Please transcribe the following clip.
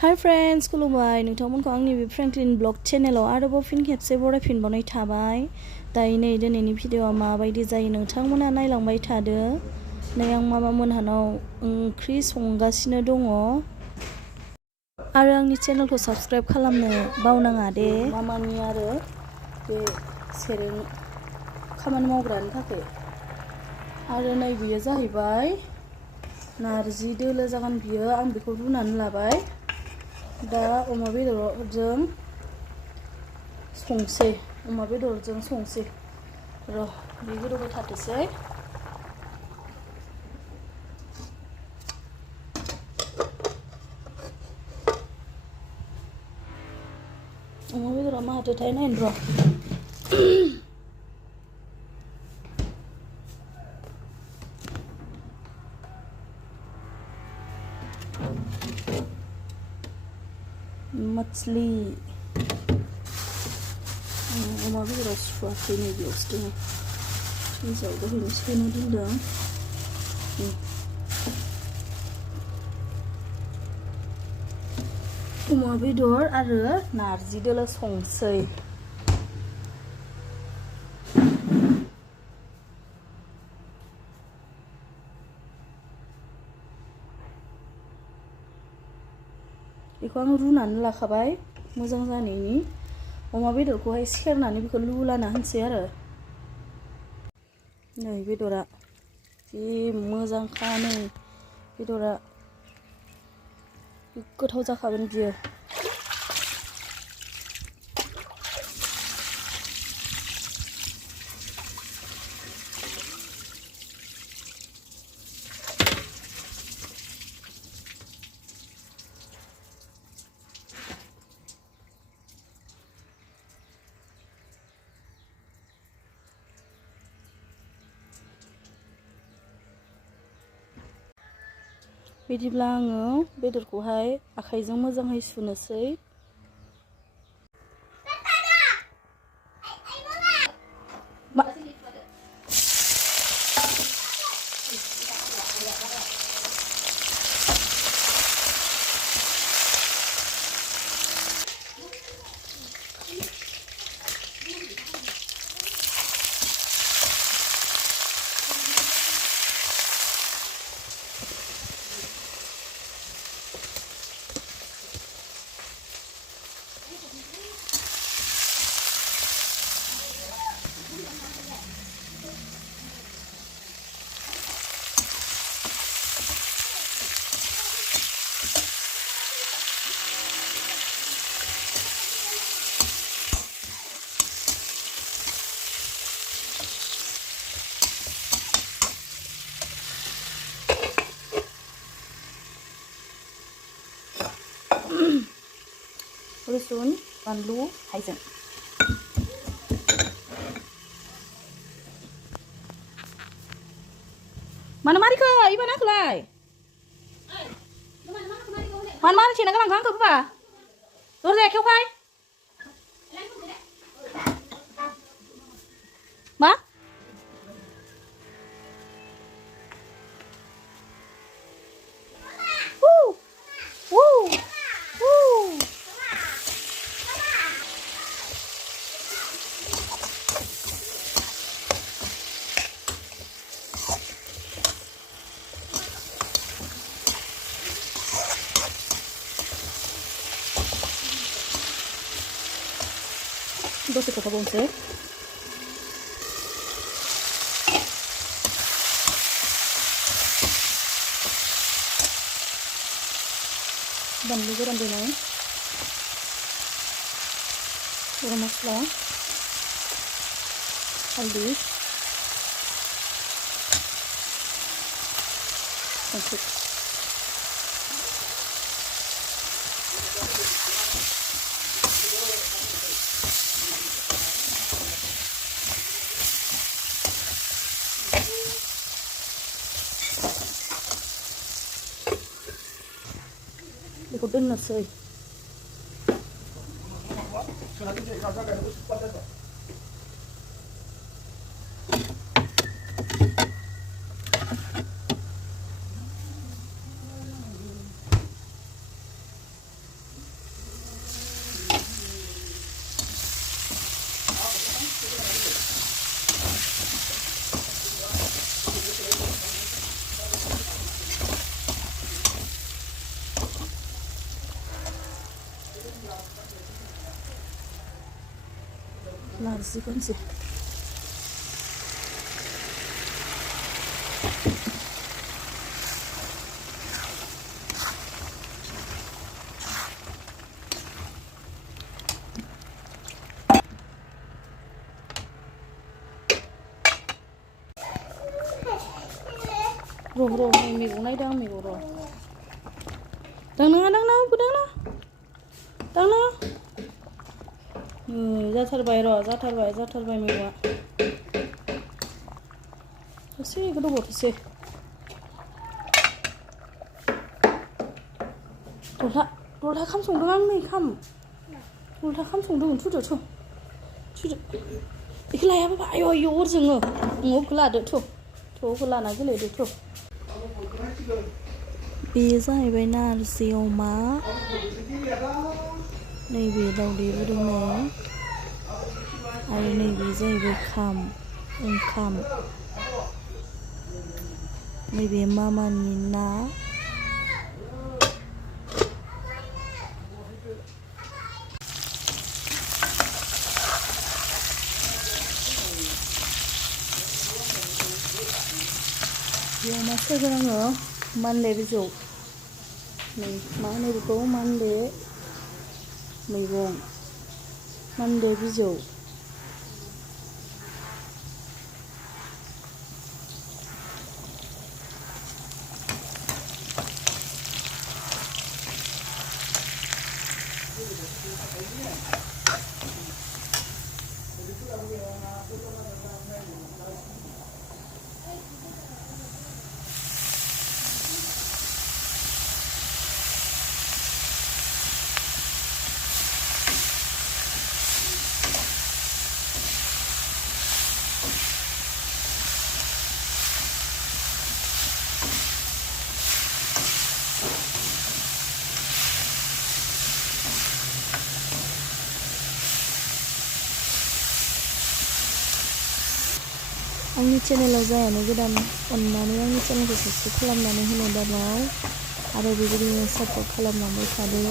Hi friends खुलुमबाय नोंथांमोनखौ आंनि बे फ्रेंकलिन ब्लग चेनेलाव आरोबाव फिन खेबसे बरायफिनबावनाय थाबाय। दायो नै दिनैनि भिडिअआ माबायदि जायो नोंथांमोना नायलांबाय थादो। नै आं मामा मोनहानाव ओंख्रि संगासिनो दङ आरो आंनि चेनेलखौ साबस्क्राइब खालामनो बावनाङा दे। मामानि आरो बे सेरें खामानि मावग्रानि थाखाय आरो नै बियो जाहैबाय नारजि दोलो जागोन बियो। आं बेखौ रुनानै लाबाय। दा अमा बेदरजों संसै र' बे गोदौबाय थाथोसै। अमा बेदरा माहाथोथाय नायनो र' मछली अमा बेदरा सुवाखै नै बेयावसो दङ। फ्रिजाव दहायनो सोना दोनदों। अमा बेदर आरो नारजि दोलो संसै। बेखौ आं रुनानै लाखाबाय मोजां जानायनि। अमा बेदरखौहाय सेरनानै बेखौ लुलाना होनसै आरो। नै बेदरा जि मोजांखा, नै बेदरा गोथाव जाखागोन बियो। बिदिब्ला आङो बेदरखौहाय आखाइजों मोजाङै सुनोसै। रुसुन, बानलु, हाइजें। मानो मारिखो इबान आंखौलाय? मानो मारिथेना गालांखो आंखौ बाबा? दरजाया खेवखाय। मा? दसे खोबहाबनोसै। बानलु गोरान देनाय, गरम मस्ला, हालदै, संख्रि। बेखौ दोननोसै। नारजिखौनोसै र' मैगं नायदों आं मैगं र' दांनाङा जाथारबाय र' जाथारबाय मैगंआ एसे गोदौबावथोसै दलहा खाम संदों आं नै दलहा खाम संदों थुदो बेखौ लायाबा आयौ अर जोङो बेखौ लादो बेखौ लाना गेलेदो बेयो जाहैबाय नारजि अमा नैबे दाउदैबो दङ आरो नैबे जाहैबाय ओंखाम नैबे मामानि ना बेयाव मा सोगोन आङो मानदे बिजौ मा होनो बेखौ मानदे मैगं मानदे बिजौ आंनि चेनेलाव जायानो गोदान अननानै आंनि चेनेलखौ साबस्क्राइब खालामनानै होनो दाबाव आरो बेबायदिनो सापर्ट खालामलांबाय थादो